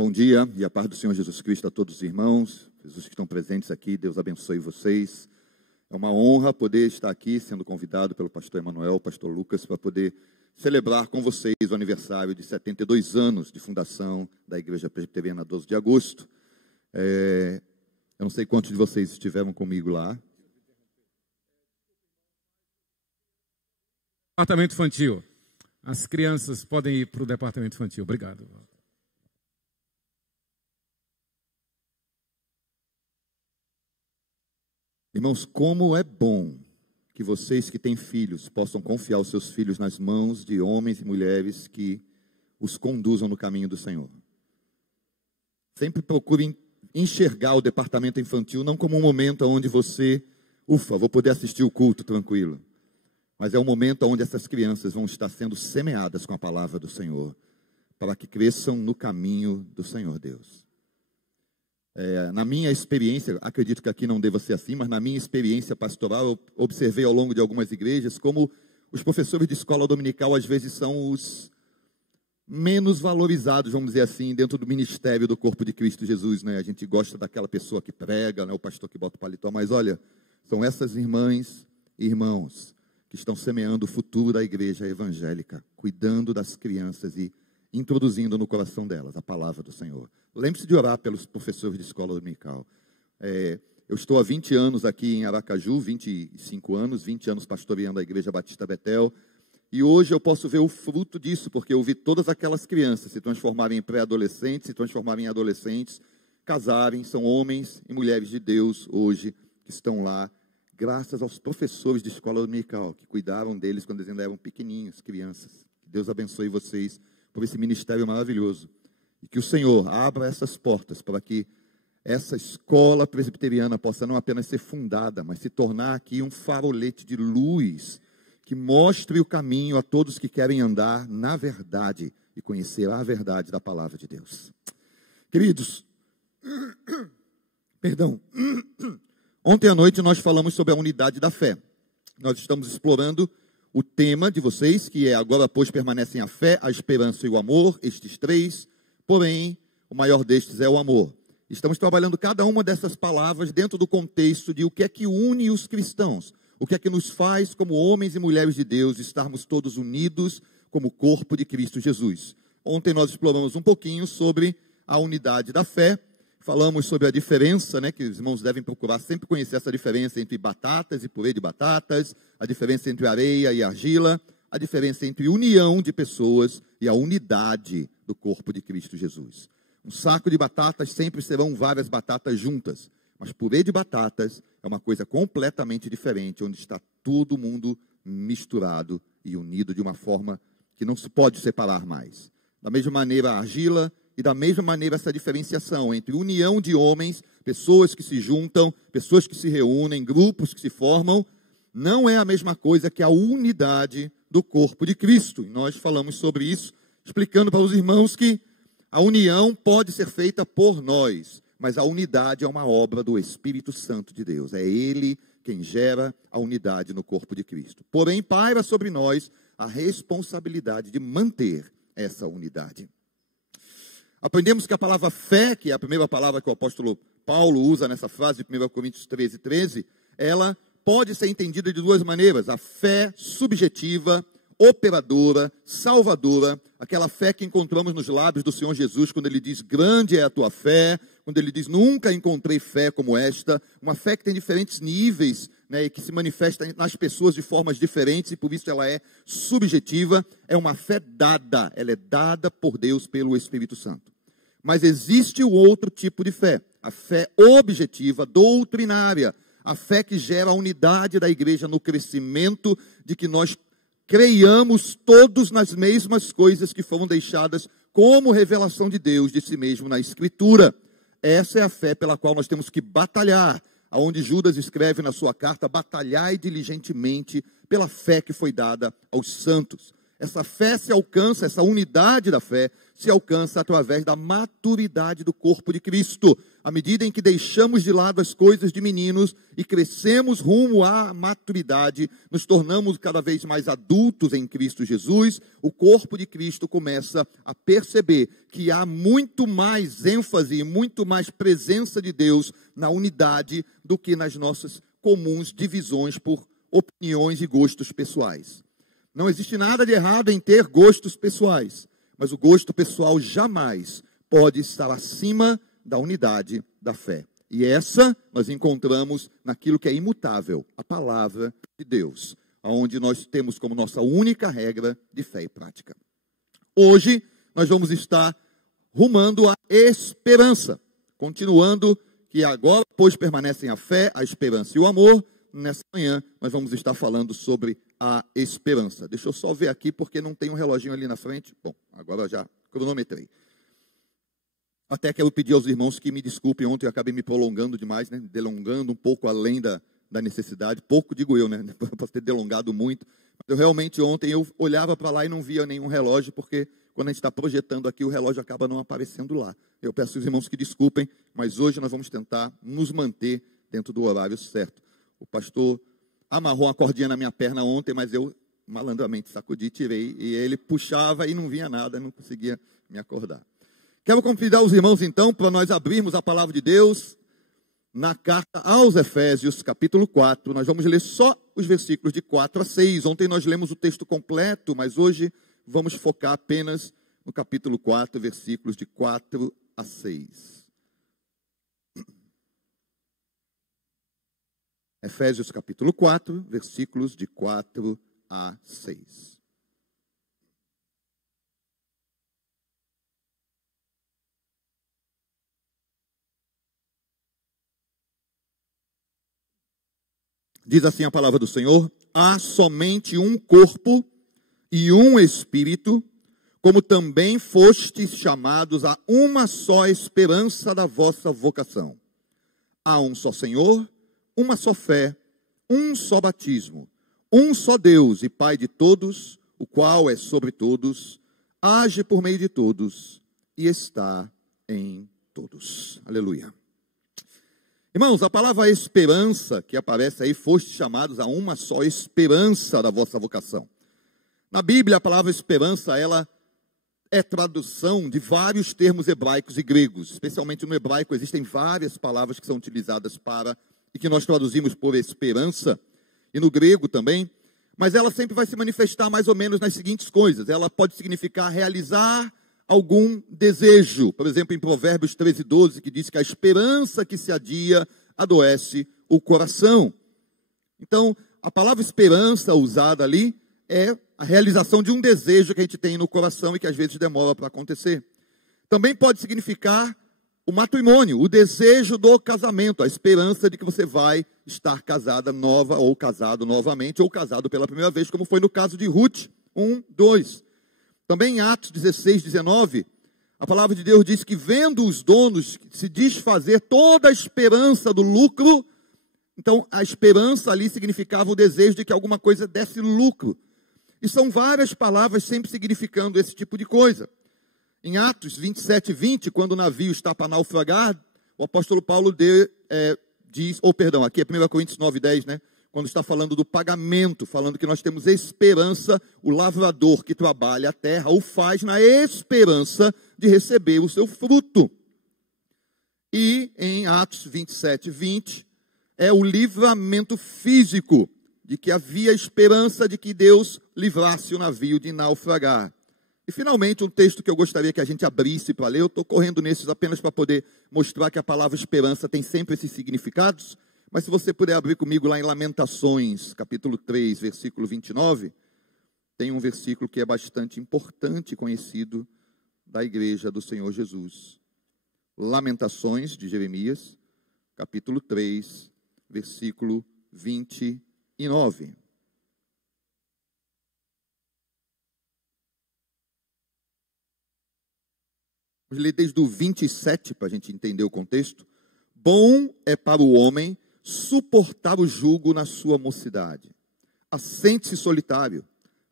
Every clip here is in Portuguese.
Bom dia e a paz do Senhor Jesus Cristo a todos os irmãos, Jesus que estão presentes aqui, Deus abençoe vocês. É uma honra poder estar aqui sendo convidado pelo pastor Emanuel, pastor Lucas, para poder celebrar com vocês o aniversário de 72 anos de fundação da Igreja Presbiteriana 12 de agosto. Eu não sei quantos de vocês estiveram comigo lá. Departamento infantil. As crianças podem ir para o departamento infantil. Obrigado. Irmãos, como é bom que vocês que têm filhos possam confiar os seus filhos nas mãos de homens e mulheres que os conduzam no caminho do Senhor. Sempre procurem enxergar o departamento infantil não como um momento onde você, vou poder assistir o culto tranquilo. Mas é um momento onde essas crianças vão estar sendo semeadas com a palavra do Senhor, para que cresçam no caminho do Senhor Deus. Na minha experiência, acredito que aqui não deva ser assim, mas na minha experiência pastoral, eu observei ao longo de algumas igrejas como os professores de escola dominical às vezes são os menos valorizados, vamos dizer assim, dentro do ministério do corpo de Cristo Jesus, né? A gente gosta daquela pessoa que prega, né? O pastor que bota o paletó, mas olha, são essas irmãs e irmãos que estão semeando o futuro da igreja evangélica, cuidando das crianças e introduzindo no coração delas a palavra do Senhor. Lembre-se de orar pelos professores de escola dominical. Eu estou há 20 anos aqui em Aracaju, 25 anos, 20 anos pastoreando a Igreja Batista Betel, e hoje eu posso ver o fruto disso, porque eu vi todas aquelas crianças se transformarem em pré-adolescentes, se transformarem em adolescentes, casarem, são homens e mulheres de Deus hoje que estão lá, graças aos professores de escola dominical, que cuidaram deles quando eles ainda eram pequenininhos, crianças. Que Deus abençoe vocês por esse ministério maravilhoso. E que o Senhor abra essas portas para que essa escola presbiteriana possa não apenas ser fundada, mas se tornar aqui um farolete de luz que mostre o caminho a todos que querem andar na verdade e conhecer a verdade da palavra de Deus. Queridos, ontem à noite nós falamos sobre a unidade da fé. Nós estamos explorando o tema de vocês, que é agora, pois, permanecem a fé, a esperança e o amor, estes três, porém, o maior destes é o amor. Estamos trabalhando cada uma dessas palavras dentro do contexto de o que é que une os cristãos, o que é que nos faz, como homens e mulheres de Deus, estarmos todos unidos como corpo de Cristo Jesus. Ontem nós exploramos um pouquinho sobre a unidade da fé, falamos sobre a diferença, né, que os irmãos devem procurar sempre conhecer essa diferença entre batatas e purê de batatas, a diferença entre areia e argila, a diferença entre união de pessoas e a unidade do corpo de Cristo Jesus. Um saco de batatas sempre serão várias batatas juntas, mas purê de batatas é uma coisa completamente diferente, onde está todo mundo misturado e unido de uma forma que não se pode separar mais. Da mesma maneira a argila, e da mesma maneira essa diferenciação entre união de homens, pessoas que se juntam, pessoas que se reúnem, grupos que se formam, não é a mesma coisa que a unidade do corpo de Cristo. E nós falamos sobre isso, explicando para os irmãos que a união pode ser feita por nós, mas a unidade é uma obra do Espírito Santo de Deus. É Ele quem gera a unidade no corpo de Cristo. Porém, paira sobre nós a responsabilidade de manter essa unidade. Aprendemos que a palavra fé, que é a primeira palavra que o apóstolo Paulo usa nessa frase de 1 Coríntios 13, ela pode ser entendida de duas maneiras. A fé subjetiva, operadora, salvadora, aquela fé que encontramos nos lábios do Senhor Jesus, quando Ele diz, grande é a tua fé, quando Ele diz, nunca encontrei fé como esta, uma fé que tem diferentes níveis, né, e que se manifesta nas pessoas de formas diferentes, e por isso ela é subjetiva, é uma fé dada, ela é dada por Deus pelo Espírito Santo. Mas existe o outro tipo de fé, a fé objetiva, doutrinária, a fé que gera a unidade da igreja no crescimento de que nós creiamos todos nas mesmas coisas que foram deixadas como revelação de Deus de si mesmo na Escritura. Essa é a fé pela qual nós temos que batalhar, aonde Judas escreve na sua carta, batalhai diligentemente pela fé que foi dada aos santos. Essa fé se alcança, essa unidade da fé se alcança através da maturidade do corpo de Cristo. À medida em que deixamos de lado as coisas de meninos e crescemos rumo à maturidade, nos tornamos cada vez mais adultos em Cristo Jesus, o corpo de Cristo começa a perceber que há muito mais ênfase e muito mais presença de Deus na unidade do que nas nossas comuns divisões por opiniões e gostos pessoais. Não existe nada de errado em ter gostos pessoais, mas o gosto pessoal jamais pode estar acima da unidade da fé. E essa nós encontramos naquilo que é imutável, a palavra de Deus, onde nós temos como nossa única regra de fé e prática. Hoje nós vamos estar rumando à esperança, continuando que agora, pois, permanecem a fé, a esperança e o amor. Nessa manhã nós vamos estar falando sobre a esperança. Deixa eu só ver aqui, porque não tem um reloginho ali na frente. Bom, agora eu já cronometrei. Até quero pedir aos irmãos que me desculpem, ontem eu acabei me prolongando demais, né? Delongando um pouco além da necessidade. Pouco, digo eu, né? Eu posso ter delongado muito. Mas eu realmente ontem eu olhava para lá e não via nenhum relógio, porque quando a gente está projetando aqui, o relógio acaba não aparecendo lá. Eu peço aos irmãos que desculpem, mas hoje nós vamos tentar nos manter dentro do horário certo. O pastor amarrou uma cordinha na minha perna ontem, mas eu malandramente sacudi, tirei, e ele puxava e não vinha nada, não conseguia me acordar. Quero convidar os irmãos, então, para nós abrirmos a palavra de Deus na carta aos Efésios, capítulo 4. Nós vamos ler só os versículos de 4 a 6. Ontem nós lemos o texto completo, mas hoje vamos focar apenas no capítulo 4, versículos de 4 a 6. Efésios capítulo 4, versículos de 4 a 6. Diz assim a palavra do Senhor: há somente um corpo e um espírito, como também fostes chamados a uma só esperança da vossa vocação. Há um só Senhor, uma só fé, um só batismo, um só Deus e Pai de todos, o qual é sobre todos, age por meio de todos e está em todos. Aleluia. Irmãos, a palavra esperança que aparece aí, foste chamados a uma só esperança da vossa vocação. Na Bíblia, a palavra esperança, ela é tradução de vários termos hebraicos e gregos. Especialmente no hebraico existem várias palavras que são utilizadas para e que nós traduzimos por esperança, e no grego também, mas ela sempre vai se manifestar mais ou menos nas seguintes coisas. Ela pode significar realizar algum desejo. Por exemplo, em Provérbios 13:12, que diz que a esperança que se adia adoece o coração. Então, a palavra esperança usada ali é a realização de um desejo que a gente tem no coração e que às vezes demora para acontecer. Também pode significar o matrimônio, o desejo do casamento, a esperança de que você vai estar casada nova ou casado novamente, ou casado pela primeira vez, como foi no caso de Ruth 1:2. Também em Atos 16:19, a palavra de Deus diz que vendo os donos se desfazer toda a esperança do lucro, então a esperança ali significava o desejo de que alguma coisa desse lucro. E são várias palavras sempre significando esse tipo de coisa. Em Atos 27:20, quando o navio está para naufragar, o apóstolo Paulo diz, aqui é 1 Coríntios 9:10, né? Quando está falando do pagamento, falando que nós temos esperança, o lavrador que trabalha a terra o faz na esperança de receber o seu fruto. E em Atos 27:20, é o livramento físico, de que havia esperança de que Deus livrasse o navio de naufragar. E finalmente, um texto que eu gostaria que a gente abrisse para ler, eu estou correndo nesses apenas para poder mostrar que a palavra esperança tem sempre esses significados, mas se você puder abrir comigo lá em Lamentações, capítulo 3, versículo 29, tem um versículo que é bastante importante e conhecido da igreja do Senhor Jesus. Lamentações de Jeremias, capítulo 3, versículo 29. Vamos ler desde o 27 para a gente entender o contexto. Bom é para o homem suportar o jugo na sua mocidade. Assente-se solitário,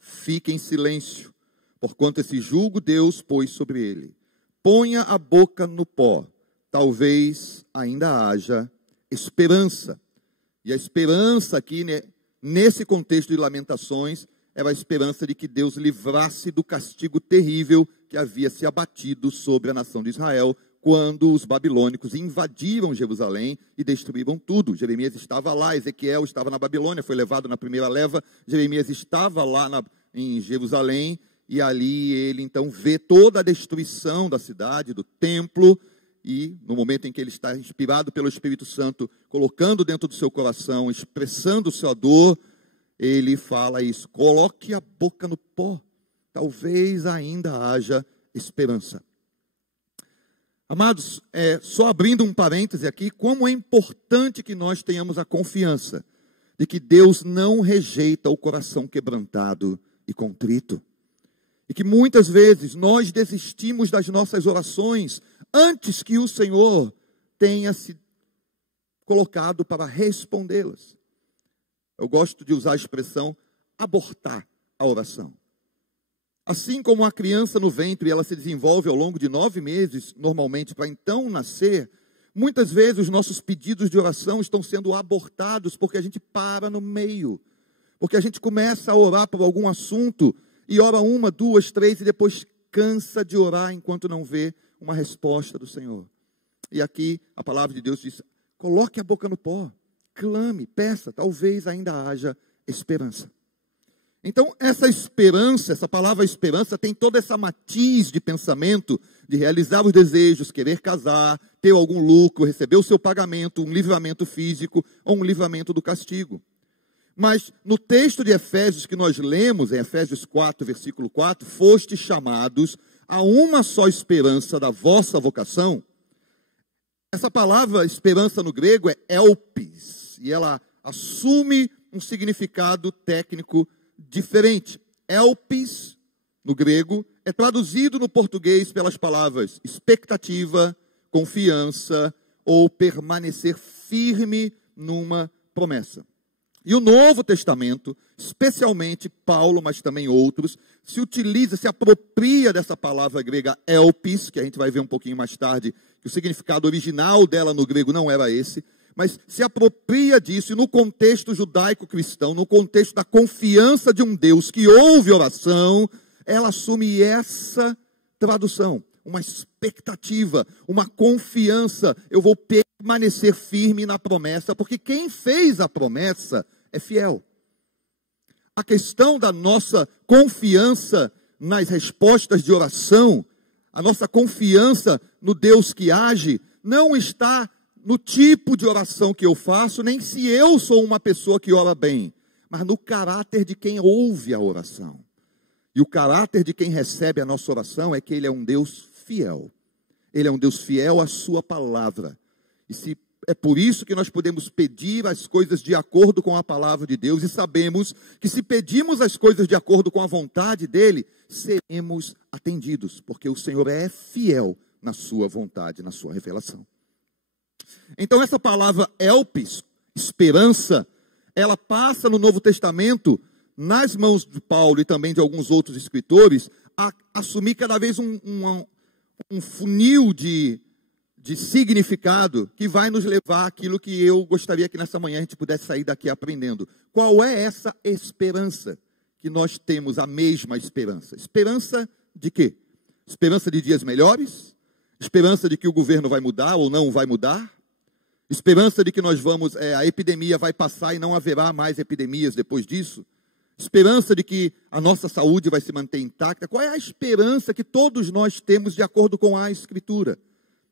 fique em silêncio, porquanto esse jugo Deus pôs sobre ele. Ponha a boca no pó, talvez ainda haja esperança. E a esperança aqui, né, nesse contexto de Lamentações, era a esperança de que Deus livrasse do castigo terrível que havia se abatido sobre a nação de Israel, quando os babilônicos invadiram Jerusalém e destruíram tudo. Jeremias estava lá, Ezequiel estava na Babilônia, foi levado na primeira leva. Jeremias estava lá em Jerusalém, e ali ele então vê toda a destruição da cidade, do templo, e no momento em que ele está inspirado pelo Espírito Santo, colocando dentro do seu coração, expressando sua dor, ele fala isso: coloque a boca no pó, talvez ainda haja esperança. Amados, só abrindo um parêntese aqui, como é importante que nós tenhamos a confiança de que Deus não rejeita o coração quebrantado e contrito. E que muitas vezes nós desistimos das nossas orações antes que o Senhor tenha se colocado para respondê-las. Eu gosto de usar a expressão abortar a oração. Assim como a criança no ventre, ela se desenvolve ao longo de 9 meses, normalmente, para então nascer, muitas vezes os nossos pedidos de oração estão sendo abortados porque a gente para no meio. Porque a gente começa a orar por algum assunto e ora 1, 2, 3 e depois cansa de orar enquanto não vê uma resposta do Senhor. E aqui a palavra de Deus diz: coloque a boca no pó, clame, peça, talvez ainda haja esperança. Então, essa esperança, essa palavra esperança, tem toda essa matiz de pensamento, de realizar os desejos, querer casar, ter algum lucro, receber o seu pagamento, um livramento físico ou um livramento do castigo. Mas no texto de Efésios que nós lemos, em Efésios 4, versículo 4, fostes chamados a uma só esperança da vossa vocação. Essa palavra esperança no grego é elpis, e ela assume um significado técnico diferente. Elpis, no grego, é traduzido no português pelas palavras expectativa, confiança ou permanecer firme numa promessa. E o Novo Testamento, especialmente Paulo, mas também outros, se apropria dessa palavra grega elpis, que a gente vai ver um pouquinho mais tarde, que o significado original dela no grego não era esse, mas se apropria disso, e no contexto judaico-cristão, no contexto da confiança de um Deus que ouve oração, ela assume essa tradução, uma expectativa, uma confiança. Eu vou permanecer firme na promessa, porque quem fez a promessa é fiel. A questão da nossa confiança nas respostas de oração, a nossa confiança no Deus que age, não está no tipo de oração que eu faço, nem se eu sou uma pessoa que ora bem, mas no caráter de quem ouve a oração. E o caráter de quem recebe a nossa oração é que Ele é um Deus fiel. Ele é um Deus fiel à sua palavra. E é por isso que nós podemos pedir as coisas de acordo com a palavra de Deus, e sabemos que se pedimos as coisas de acordo com a vontade dEle, seremos atendidos, porque o Senhor é fiel na sua vontade, na sua revelação. Então essa palavra elpis, esperança, ela passa no Novo Testamento, nas mãos de Paulo e também de alguns outros escritores, a assumir cada vez um funil de significado que vai nos levar àquilo que eu gostaria que nessa manhã a gente pudesse sair daqui aprendendo. Qual é essa esperança que nós temos, a mesma esperança? Esperança de quê? Esperança de dias melhores? Esperança de que o governo vai mudar ou não vai mudar? Esperança de que a epidemia vai passar e não haverá mais epidemias depois disso? Esperança de que a nossa saúde vai se manter intacta? Qual é a esperança que todos nós temos de acordo com a Escritura?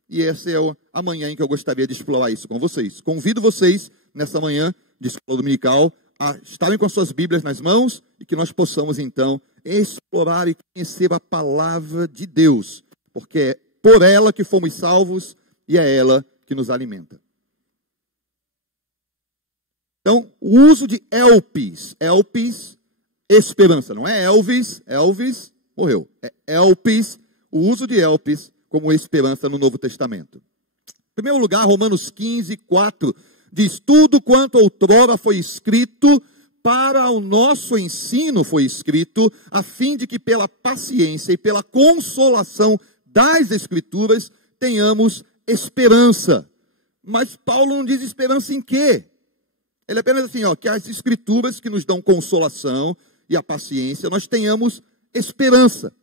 E essa é a manhã em que eu gostaria de explorar isso com vocês. Convido vocês, nessa manhã de escola dominical, a estarem com as suas Bíblias nas mãos e que nós possamos, então, explorar e conhecer a palavra de Deus, porque é por ela que fomos salvos e é ela que nos alimenta. Então, o uso de elpis, esperança, não é Elvis morreu, é elpis, o uso de elpis como esperança no Novo Testamento. Em primeiro lugar, Romanos 15, 4, diz: tudo quanto outrora foi escrito para o nosso ensino foi escrito, a fim de que pela paciência e pela consolação das Escrituras tenhamos esperança. Mas Paulo não diz esperança em quê? Ele apenas assim, que as Escrituras que nos dão consolação e a paciência, nós tenhamos esperança.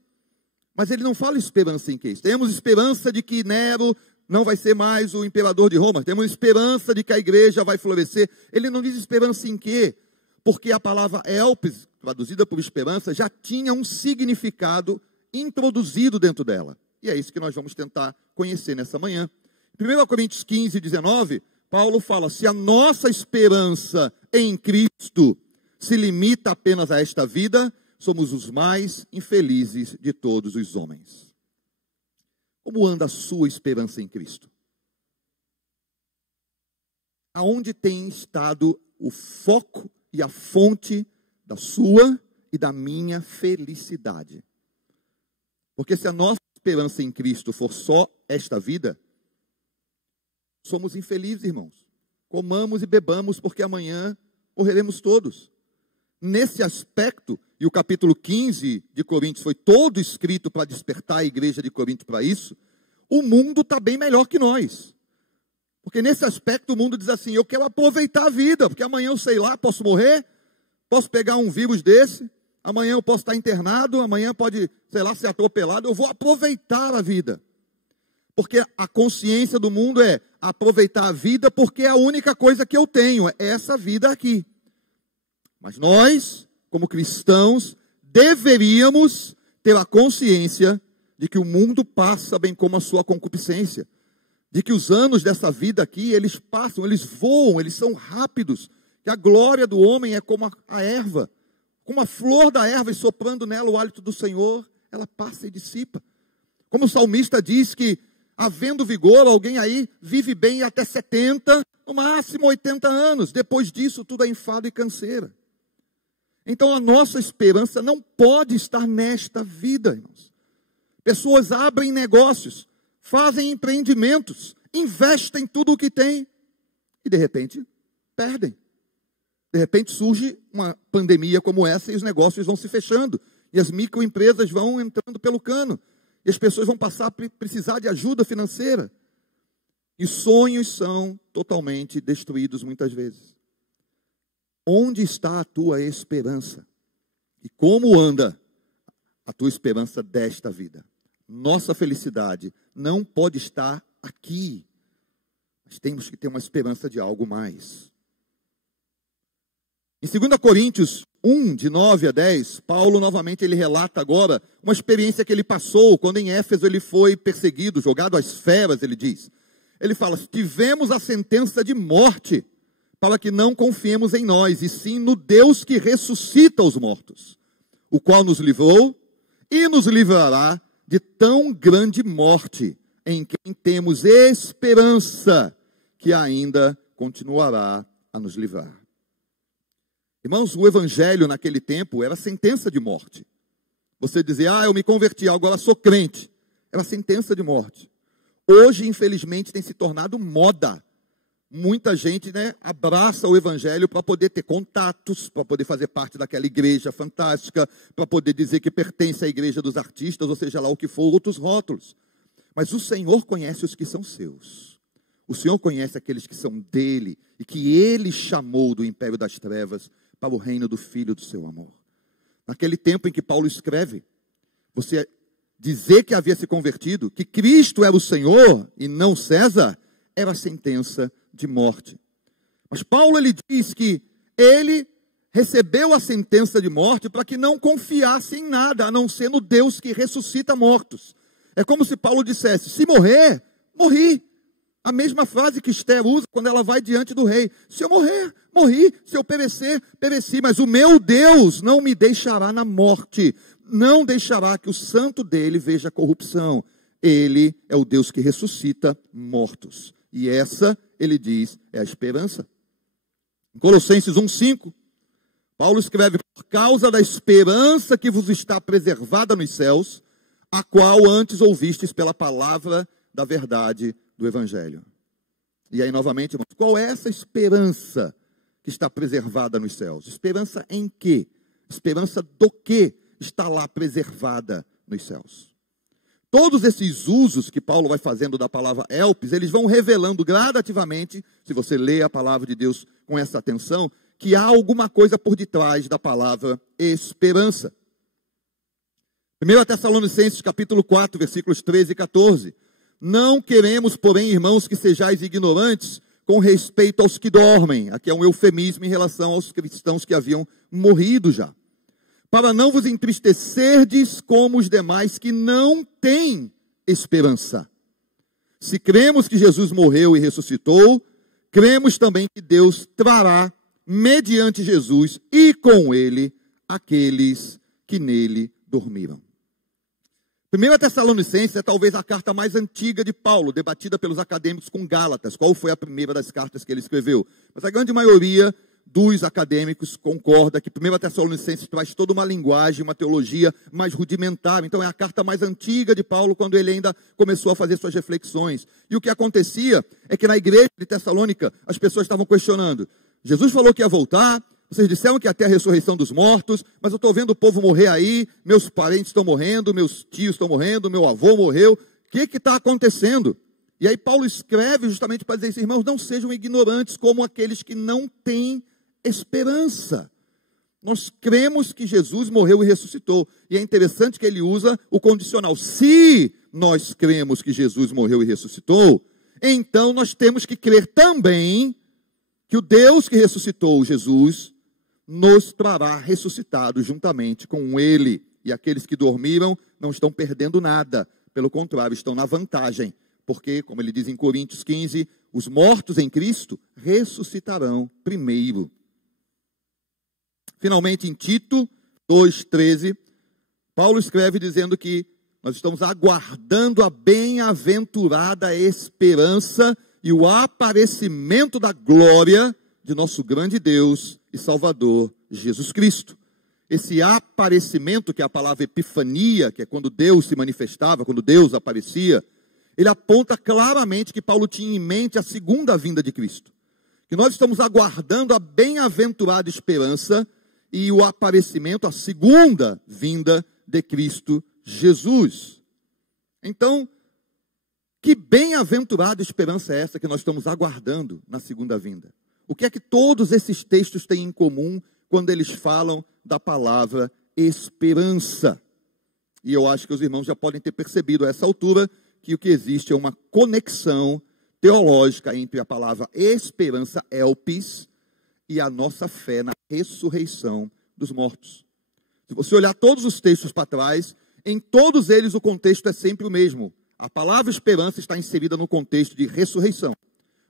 Mas ele não fala esperança em quê? Temos esperança de que Nero não vai ser mais o imperador de Roma. Temos esperança de que a igreja vai florescer. Ele não diz esperança em quê? Porque a palavra elpis, traduzida por esperança, já tinha um significado introduzido dentro dela. E é isso que nós vamos tentar conhecer nessa manhã. 1 Coríntios 15, 19, Paulo fala, se a nossa esperança em Cristo se limita apenas a esta vida, somos os mais infelizes de todos os homens. Como anda a sua esperança em Cristo? Aonde tem estado o foco e a fonte da sua e da minha felicidade? Porque se a nossa esperança em Cristo for só esta vida, somos infelizes, irmãos. Comamos e bebamos, porque amanhã morreremos todos. Nesse aspecto, e o capítulo 15 de Coríntios foi todo escrito para despertar a igreja de Corinto para isso, o mundo está bem melhor que nós. Porque nesse aspecto o mundo diz assim, eu quero aproveitar a vida, porque amanhã eu sei lá, posso morrer, posso pegar um vírus desse, amanhã eu posso estar internado, amanhã pode, sei lá, ser atropelado, eu vou aproveitar a vida. Porque a consciência do mundo é aproveitar a vida porque é a única coisa que eu tenho, é essa vida aqui. Mas nós, como cristãos, deveríamos ter a consciência de que o mundo passa bem como a sua concupiscência. De que os anos dessa vida aqui, eles passam, eles voam, eles são rápidos. Que a glória do homem é como a erva, como a flor da erva, e soprando nela o hálito do Senhor, ela passa e dissipa. Como o salmista diz que, havendo vigor, alguém aí vive bem até 70, no máximo 80 anos. Depois disso, tudo é enfado e canseira. Então, a nossa esperança não pode estar nesta vida, irmãos. Pessoas abrem negócios, fazem empreendimentos, investem tudo o que têm e, de repente, perdem. De repente, surge uma pandemia como essa e os negócios vão se fechando. E as microempresas vão entrando pelo cano. E as pessoas vão passar a precisar de ajuda financeira. E sonhos são totalmente destruídos muitas vezes. Onde está a tua esperança? E como anda a tua esperança desta vida? Nossa felicidade não pode estar aqui. Mas temos que ter uma esperança de algo mais. Em 2 Coríntios 1, de 9 a 10, Paulo novamente ele relata agora uma experiência que ele passou quando em Éfeso ele foi perseguido, jogado às feras, ele diz. Ele fala, tivemos a sentença de morte para que não confiemos em nós, e sim no Deus que ressuscita os mortos, o qual nos livrou e nos livrará de tão grande morte, em quem temos esperança, que ainda continuará a nos livrar. Irmãos, o evangelho naquele tempo era sentença de morte. Você dizia, eu me converti, agora sou crente. Era sentença de morte. Hoje, infelizmente, tem se tornado moda. Muita gente, abraça o evangelho para poder ter contatos, para poder fazer parte daquela igreja fantástica, para poder dizer que pertence à igreja dos artistas, ou seja lá o que for, outros rótulos. Mas o Senhor conhece os que são seus. O Senhor conhece aqueles que são dele e que ele chamou do império das trevas para o reino do Filho do seu amor. Naquele tempo em que Paulo escreve, você dizer que havia se convertido, que Cristo era o Senhor e não César, era a sentença de morte. Mas Paulo ele diz que ele recebeu a sentença de morte para que não confiasse em nada, a não ser no Deus que ressuscita mortos. É como se Paulo dissesse, se morrer, morri. A mesma frase que Esther usa quando ela vai diante do rei. Se eu morrer, morri. Se eu perecer, pereci. Mas o meu Deus não me deixará na morte. Não deixará que o santo dele veja corrupção. Ele é o Deus que ressuscita mortos. E essa, ele diz, é a esperança. Em Colossenses 1,5, Paulo escreve, por causa da esperança que vos está preservada nos céus, a qual antes ouvistes pela palavra da verdade do Evangelho. E aí, novamente, irmãos, qual é essa esperança que está preservada nos céus. Esperança em quê? Esperança do que está lá preservada nos céus. Todos esses usos que Paulo vai fazendo da palavra elpis, eles vão revelando gradativamente, se você lê a palavra de Deus com essa atenção, que há alguma coisa por detrás da palavra esperança. 1 Tessalonicenses capítulo 4, versículos 13 e 14. Não queremos, porém, irmãos, que sejais ignorantes com respeito aos que dormem. Aqui é um eufemismo em relação aos cristãos que haviam morrido já. Para não vos entristecerdes como os demais que não têm esperança. Se cremos que Jesus morreu e ressuscitou, cremos também que Deus trará, mediante Jesus e com ele, aqueles que nele dormiram. 1 Tessalonicenses é talvez a carta mais antiga de Paulo, debatida pelos acadêmicos com Gálatas. Qual foi a primeira das cartas que ele escreveu? Mas a grande maioria dos acadêmicos concorda que 1 Tessalonicenses traz toda uma linguagem, uma teologia mais rudimentar. Então é a carta mais antiga de Paulo, quando ele ainda começou a fazer suas reflexões. E o que acontecia é que na igreja de Tessalônica as pessoas estavam questionando. Jesus falou que ia voltar, vocês disseram que ia ter a ressurreição dos mortos, mas eu estou vendo o povo morrer aí, meus parentes estão morrendo, meus tios estão morrendo, meu avô morreu. O que está acontecendo? E aí Paulo escreve justamente para dizer isso, irmãos, não sejam ignorantes como aqueles que não têm esperança. Nós cremos que Jesus morreu e ressuscitou. E é interessante que ele usa o condicional. Se nós cremos que Jesus morreu e ressuscitou, então nós temos que crer também que o Deus que ressuscitou Jesus nos trará ressuscitados juntamente com ele. E aqueles que dormiram não estão perdendo nada. Pelo contrário, estão na vantagem. Porque, como ele diz em Coríntios 15, os mortos em Cristo ressuscitarão primeiro. Finalmente, em Tito 2,13, Paulo escreve dizendo que nós estamos aguardando a bem-aventurada esperança e o aparecimento da glória de nosso grande Deus e Salvador, Jesus Cristo. Esse aparecimento, que é a palavra epifania, que é quando Deus se manifestava, quando Deus aparecia, ele aponta claramente que Paulo tinha em mente a segunda vinda de Cristo. Que nós estamos aguardando a bem-aventurada esperança e o aparecimento, a segunda vinda de Cristo Jesus. Então, que bem-aventurada esperança é essa que nós estamos aguardando na segunda vinda? O que é que todos esses textos têm em comum quando eles falam da palavra esperança? E eu acho que os irmãos já podem ter percebido a essa altura que o que existe é uma conexão teológica entre a palavra esperança, elpis, e a nossa fé na ressurreição dos mortos. Se você olhar todos os textos para trás, em todos eles o contexto é sempre o mesmo. A palavra esperança está inserida no contexto de ressurreição,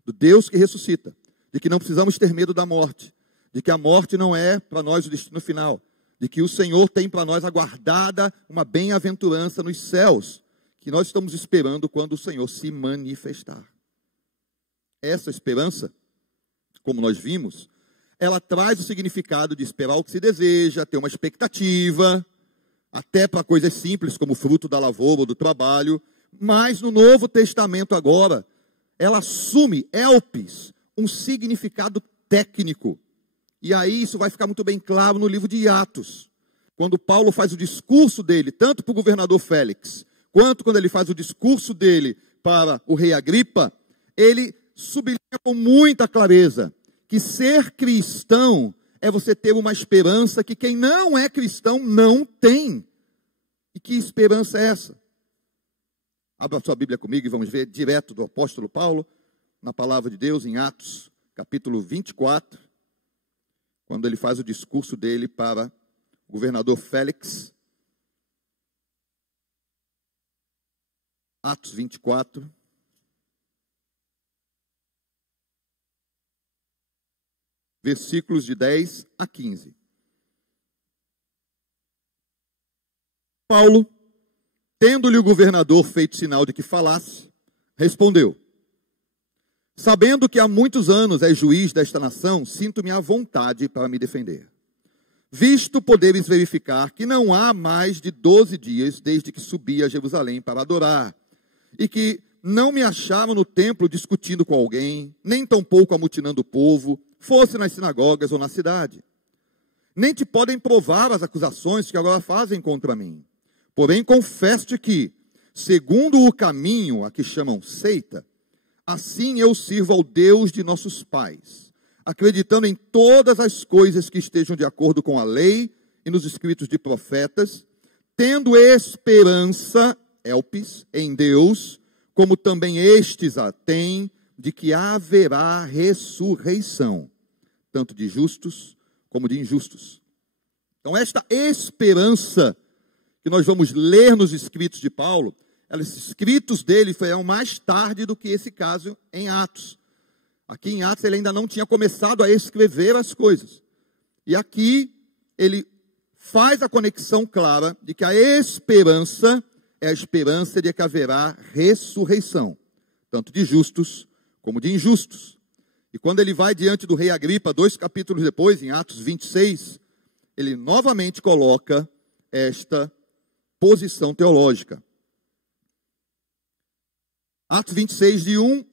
do Deus que ressuscita, de que não precisamos ter medo da morte, de que a morte não é para nós o destino final, de que o Senhor tem para nós aguardada uma bem-aventurança nos céus, que nós estamos esperando quando o Senhor se manifestar. Essa esperança, como nós vimos, ela traz o significado de esperar o que se deseja, ter uma expectativa, até para coisas simples como fruto da lavoura ou do trabalho, mas no Novo Testamento agora, ela assume, elpis, um significado técnico. E aí isso vai ficar muito bem claro no livro de Atos, quando Paulo faz o discurso dele, tanto para o governador Félix, quanto quando ele faz o discurso dele para o rei Agripa, ele sublinha com muita clareza que ser cristão é você ter uma esperança que quem não é cristão não tem. E que esperança é essa? Abra sua Bíblia comigo e vamos ver direto do apóstolo Paulo, na palavra de Deus, em Atos, capítulo 24, quando ele faz o discurso dele para o governador Félix. Atos 24. Versículos de 10 a 15. Paulo, tendo-lhe o governador feito sinal de que falasse, respondeu: sabendo que há muitos anos és juiz desta nação, sinto-me à vontade para me defender. Visto poderes verificar que não há mais de 12 dias desde que subi a Jerusalém para adorar, e que não me achavam no templo discutindo com alguém, nem tampouco amutinando o povo, fosse nas sinagogas ou na cidade. Nem te podem provar as acusações que agora fazem contra mim. Porém, confesso-te que, segundo o caminho a que chamam seita, assim eu sirvo ao Deus de nossos pais, acreditando em todas as coisas que estejam de acordo com a lei e nos escritos de profetas, tendo esperança, elpis, em Deus, como também estes a têm, de que haverá ressurreição, tanto de justos como de injustos. Então, esta esperança que nós vamos ler nos escritos de Paulo, os escritos dele foram mais tarde do que esse caso em Atos. Aqui em Atos ele ainda não tinha começado a escrever as coisas. E aqui ele faz a conexão clara de que a esperança é a esperança de que haverá ressurreição, tanto de justos como de injustos. E quando ele vai diante do rei Agripa, 2 capítulos depois, em Atos 26, ele novamente coloca esta posição teológica. Atos 26, de 1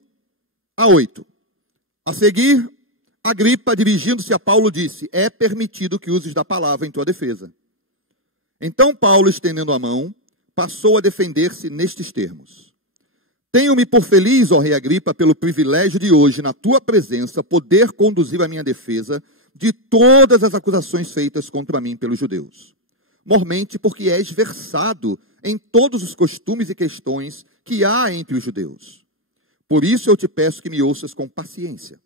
a 8. A seguir, Agripa, dirigindo-se a Paulo, disse: é permitido que uses da palavra em tua defesa. Então Paulo, estendendo a mão, passou a defender-se nestes termos: tenho-me por feliz, ó rei Agripa, pelo privilégio de hoje, na tua presença, poder conduzir a minha defesa de todas as acusações feitas contra mim pelos judeus. Mormente porque és versado em todos os costumes e questões que há entre os judeus. Por isso eu te peço que me ouças com paciência.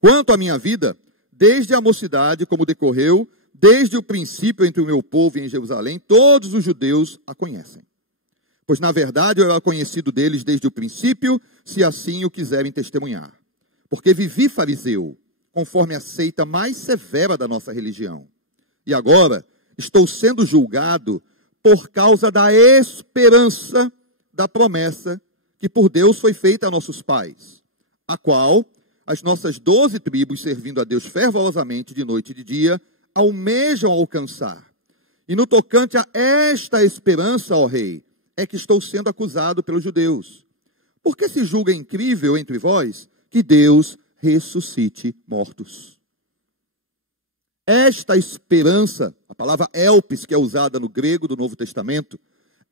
Quanto à minha vida, desde a mocidade, como decorreu, desde o princípio entre o meu povo e em Jerusalém, todos os judeus a conhecem. Pois, na verdade, eu era conhecido deles desde o princípio, se assim o quiserem testemunhar. Porque vivi fariseu, conforme a seita mais severa da nossa religião. E agora estou sendo julgado por causa da esperança da promessa que por Deus foi feita a nossos pais, a qual as nossas 12 tribos, servindo a Deus fervorosamente de noite e de dia, almejam alcançar. E no tocante a esta esperança, ó rei, é que estou sendo acusado pelos judeus. Por que se julga incrível entre vós que Deus ressuscite mortos? Esta esperança, a palavra elpis, que é usada no grego do Novo Testamento,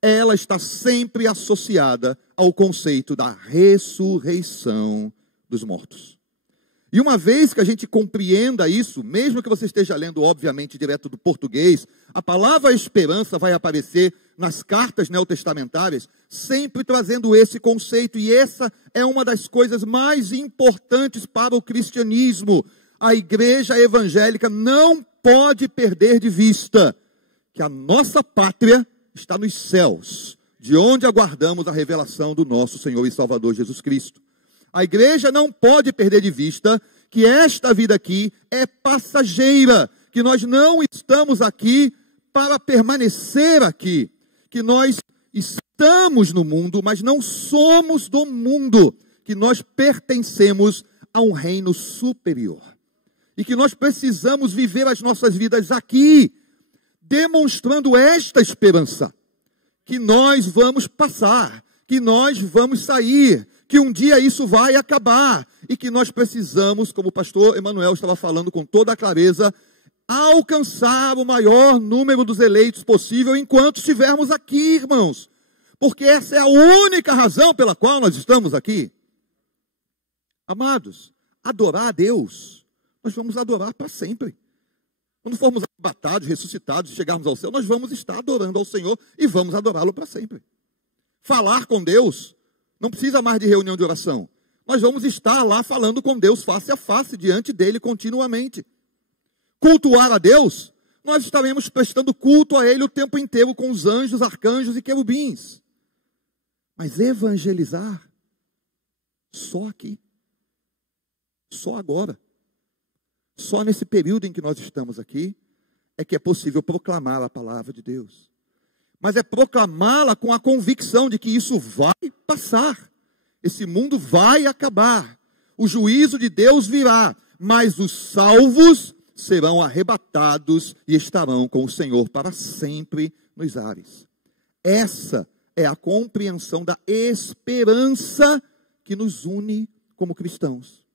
ela está sempre associada ao conceito da ressurreição dos mortos. E uma vez que a gente compreenda isso, mesmo que você esteja lendo, obviamente, direto do português, a palavra esperança vai aparecer nas cartas neotestamentárias, sempre trazendo esse conceito. E essa é uma das coisas mais importantes para o cristianismo. A igreja evangélica não pode perder de vista que a nossa pátria está nos céus, de onde aguardamos a revelação do nosso Senhor e Salvador Jesus Cristo. A igreja não pode perder de vista que esta vida aqui é passageira, que nós não estamos aqui para permanecer aqui, que nós estamos no mundo, mas não somos do mundo, que nós pertencemos a um reino superior. E que nós precisamos viver as nossas vidas aqui, demonstrando esta esperança, que nós vamos passar, que nós vamos sair, que um dia isso vai acabar, e que nós precisamos, como o pastor Emanuel estava falando com toda a clareza, alcançar o maior número dos eleitos possível enquanto estivermos aqui, irmãos. Porque essa é a única razão pela qual nós estamos aqui. Amados, adorar a Deus, nós vamos adorar para sempre. Quando formos arrebatados, ressuscitados, chegarmos ao céu, nós vamos estar adorando ao Senhor e vamos adorá-lo para sempre. Falar com Deus, não precisa mais de reunião de oração. Nós vamos estar lá falando com Deus face a face, diante dele continuamente. Cultuar a Deus, nós estaremos prestando culto a Ele o tempo inteiro com os anjos, arcanjos e querubins. Mas evangelizar, só aqui. Só agora. Só nesse período em que nós estamos aqui, é que é possível proclamar a palavra de Deus. Mas é proclamá-la com a convicção de que isso vai passar. Esse mundo vai acabar. O juízo de Deus virá, mas os salvos serão arrebatados e estarão com o Senhor para sempre nos ares. Essa é a compreensão da esperança que nos une como cristãos.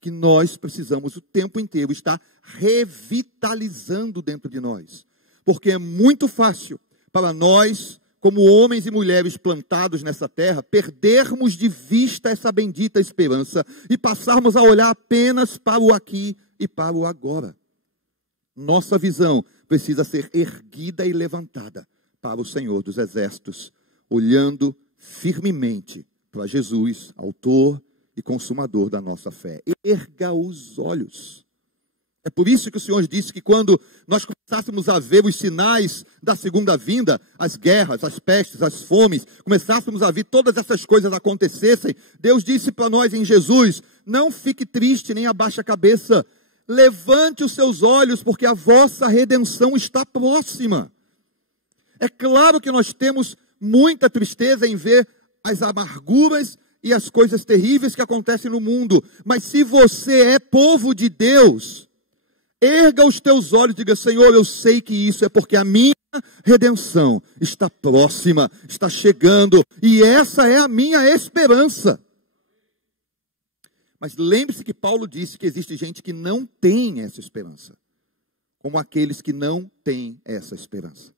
Que nós precisamos o tempo inteiro estar revitalizando dentro de nós. Porque é muito fácil para nós, como homens e mulheres plantados nessa terra, perdermos de vista essa bendita esperança e passarmos a olhar apenas para o aqui e para o agora. Nossa visão precisa ser erguida e levantada para o Senhor dos Exércitos, olhando firmemente para Jesus, autor e consumador da nossa fé. Erga os olhos. É por isso que o Senhor disse que quando nós começássemos a ver os sinais da segunda vinda, as guerras, as pestes, as fomes, começássemos a ver todas essas coisas acontecessem, Deus disse para nós em Jesus: não fique triste nem abaixe a cabeça, levante os seus olhos, porque a vossa redenção está próxima. É claro que nós temos muita tristeza em ver as amarguras e as coisas terríveis que acontecem no mundo, mas se você é povo de Deus, erga os teus olhos e diga: Senhor, eu sei que isso é porque a minha redenção está próxima, está chegando, e essa é a minha esperança. Mas lembre-se que Paulo disse que existe gente que não tem essa esperança, como aqueles que não têm essa esperança.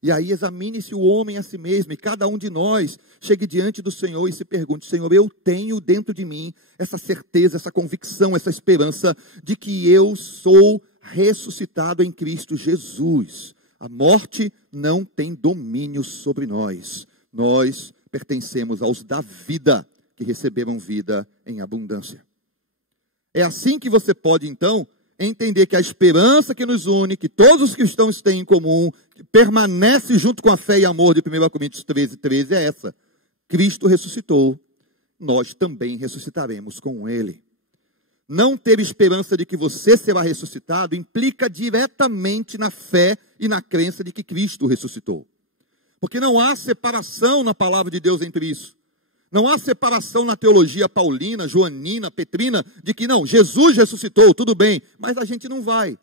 E aí examine-se o homem a si mesmo, e cada um de nós chegue diante do Senhor e se pergunte: Senhor, eu tenho dentro de mim essa certeza, essa convicção, essa esperança de que eu sou ressuscitado em Cristo Jesus. A morte não tem domínio sobre nós. Nós pertencemos aos da vida, que receberam vida em abundância. É assim que você pode, então, entender que a esperança que nos une, que todos os cristãos têm em comum, que permanece junto com a fé e amor de 1 Coríntios 13, é essa: Cristo ressuscitou, nós também ressuscitaremos com Ele. Não ter esperança de que você será ressuscitado implica diretamente na fé e na crença de que Cristo ressuscitou. Porque não há separação na palavra de Deus entre isso. Não há separação na teologia paulina, joanina, petrina, de que não, Jesus ressuscitou, tudo bem, mas a gente não vai.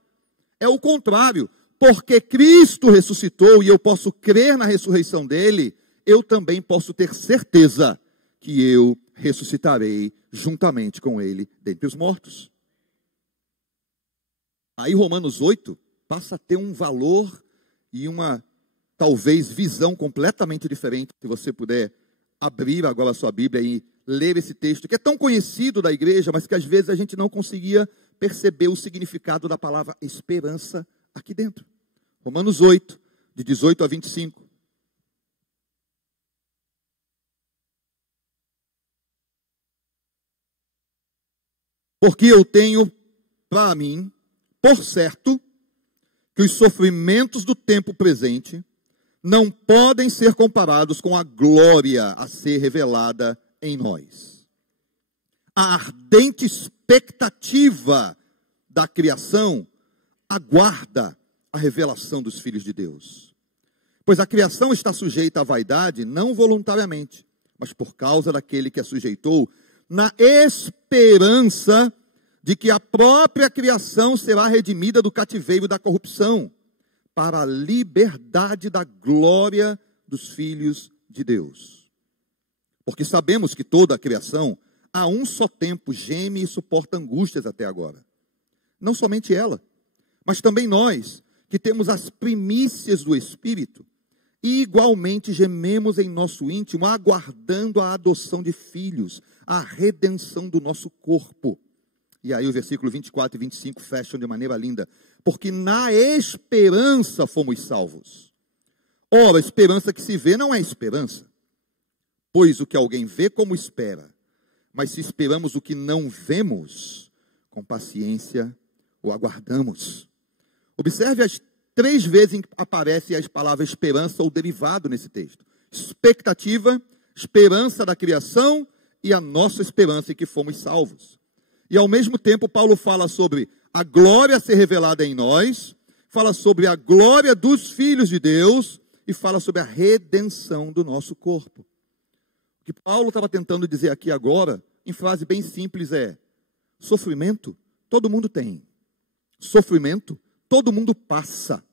É o contrário, porque Cristo ressuscitou e eu posso crer na ressurreição dele, eu também posso ter certeza que eu ressuscitarei juntamente com ele dentre os mortos. Aí Romanos 8 passa a ter um valor e uma, talvez, visão completamente diferente, se você puder abrir agora a sua Bíblia e ler esse texto, que é tão conhecido da igreja, mas que às vezes a gente não conseguia perceber o significado da palavra esperança aqui dentro. Romanos 8, de 18 a 25. Porque eu tenho para mim, por certo, que os sofrimentos do tempo presente não podem ser comparados com a glória a ser revelada em nós. A ardente expectativa da criação aguarda a revelação dos filhos de Deus. Pois a criação está sujeita à vaidade, não voluntariamente, mas por causa daquele que a sujeitou, na esperança de que a própria criação será redimida do cativeiro da corrupção, para a liberdade da glória dos filhos de Deus. Porque sabemos que toda a criação, a um só tempo, geme e suporta angústias até agora. Não somente ela, mas também nós, que temos as primícias do Espírito, e igualmente gememos em nosso íntimo, aguardando a adoção de filhos, a redenção do nosso corpo. E aí o versículo 24 e 25 fecham de maneira linda. Porque na esperança fomos salvos. Ora, a esperança que se vê não é esperança. Pois o que alguém vê como espera. Mas se esperamos o que não vemos, com paciência o aguardamos. Observe as 3 vezes em que aparecem as palavras esperança ou derivado nesse texto. Expectativa, esperança da criação e a nossa esperança em que fomos salvos. E ao mesmo tempo Paulo fala sobre a glória a ser revelada em nós, fala sobre a glória dos filhos de Deus e fala sobre a redenção do nosso corpo. O que Paulo estava tentando dizer aqui agora, em frase bem simples, é: sofrimento todo mundo tem. Sofrimento todo mundo passa.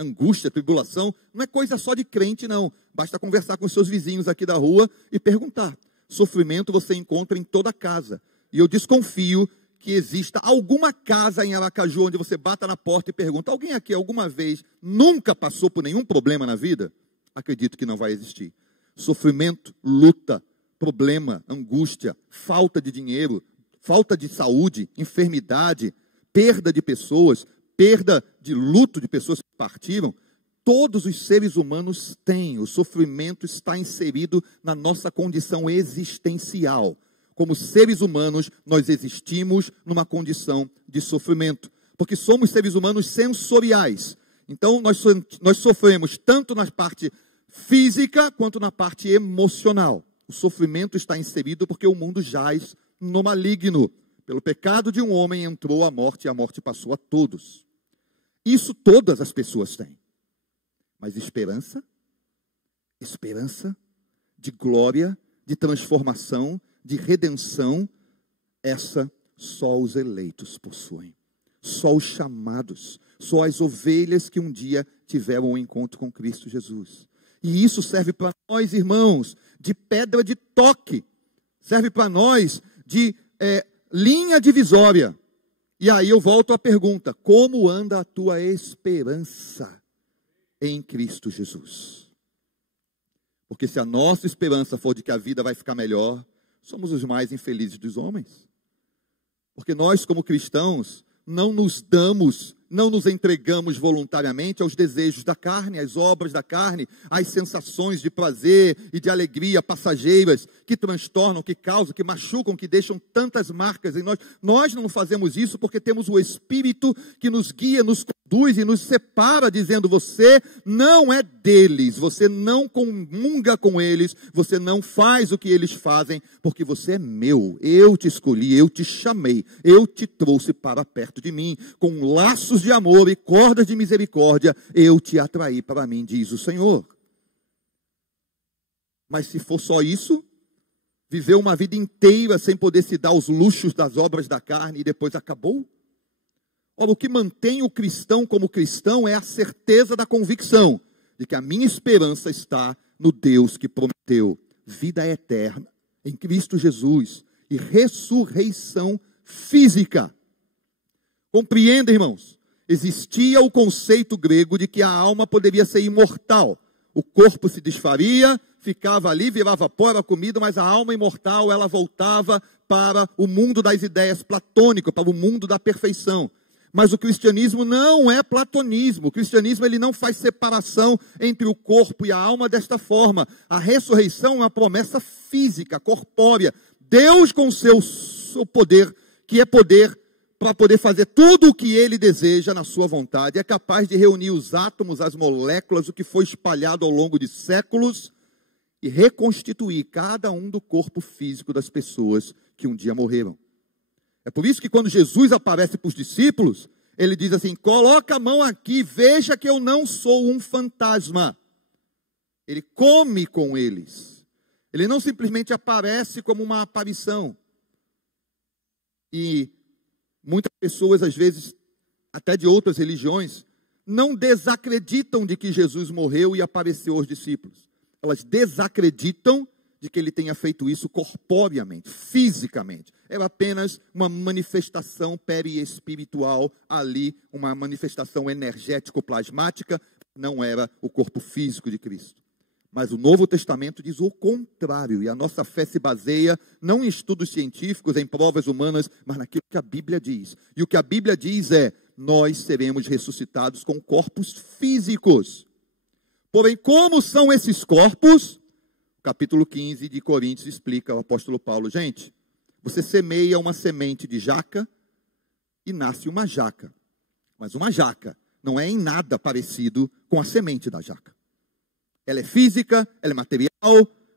angústia, tribulação, não é coisa só de crente, não. Basta conversar com os seus vizinhos aqui da rua e perguntar. Sofrimento você encontra em toda casa. E eu desconfio que exista alguma casa em Aracaju onde você bata na porta e pergunta: alguém aqui alguma vez nunca passou por nenhum problema na vida? Acredito que não vai existir. Sofrimento, luta, problema, angústia, falta de dinheiro, falta de saúde, enfermidade, perda de pessoas, perda de luto de pessoas que partiram, todos os seres humanos têm. O sofrimento está inserido na nossa condição existencial. Como seres humanos, nós existimos numa condição de sofrimento, porque somos seres humanos sensoriais. Então, nós sofremos tanto na parte física quanto na parte emocional. O sofrimento está inserido porque o mundo jaz no maligno. Pelo pecado de um homem entrou a morte e a morte passou a todos. Isso todas as pessoas têm. Mas esperança, esperança de glória, de transformação, de redenção, essa só os eleitos possuem. Só os chamados, só as ovelhas que um dia tiveram um encontro com Cristo Jesus. E isso serve para nós, irmãos, de pedra de toque. Serve para nós de linha divisória. E aí eu volto à pergunta: como anda a tua esperança em Cristo Jesus? Porque se a nossa esperança for de que a vida vai ficar melhor, somos os mais infelizes dos homens. Porque nós, como cristãos, não nos damos, não nos entregamos voluntariamente aos desejos da carne, às obras da carne, às sensações de prazer e de alegria passageiras que transtornam, que causam, que machucam, que deixam tantas marcas em nós. Nós não fazemos isso porque temos o Espírito que nos guia, nos conduz e nos separa, dizendo: você não é deles, você não comunga com eles, você não faz o que eles fazem, porque você é meu, eu te escolhi, eu te chamei, eu te trouxe para perto de mim, com laços de amor e cordas de misericórdia, eu te atraí para mim, diz o Senhor. Mas se for só isso, viver uma vida inteira sem poder se dar os luxos das obras da carne e depois acabou? Ora, o que mantém o cristão como cristão é a certeza da convicção de que a minha esperança está no Deus que prometeu vida eterna em Cristo Jesus e ressurreição física. Compreenda, irmãos? Existia o conceito grego de que a alma poderia ser imortal. O corpo se desfaria, ficava ali, virava pó, era comida, mas a alma imortal, ela voltava para o mundo das ideias platônico, para o mundo da perfeição. Mas o cristianismo não é platonismo. O cristianismo ele não faz separação entre o corpo e a alma desta forma. A ressurreição é uma promessa física, corpórea. Deus, com seu poder, que é poder para poder fazer tudo o que ele deseja na sua vontade, é capaz de reunir os átomos, as moléculas, o que foi espalhado ao longo de séculos, e reconstituir cada um do corpo físico das pessoas que um dia morreram. É por isso que quando Jesus aparece para os discípulos, ele diz assim: coloca a mão aqui, veja que eu não sou um fantasma. Ele come com eles. Ele não simplesmente aparece como uma aparição. E muitas pessoas, às vezes, até de outras religiões, não desacreditam de que Jesus morreu e apareceu aos discípulos. Elas desacreditam de que ele tenha feito isso corporeamente, fisicamente. Era apenas uma manifestação periespiritual ali, uma manifestação energético-plasmática, não era o corpo físico de Cristo. Mas o Novo Testamento diz o contrário, e a nossa fé se baseia não em estudos científicos, em provas humanas, mas naquilo que a Bíblia diz. E o que a Bíblia diz é: nós seremos ressuscitados com corpos físicos. Porém, como são esses corpos? Capítulo 15 de Coríntios explica o apóstolo Paulo: gente, você semeia uma semente de jaca e nasce uma jaca. Mas uma jaca não é em nada parecido com a semente da jaca. Ela é física, ela é material,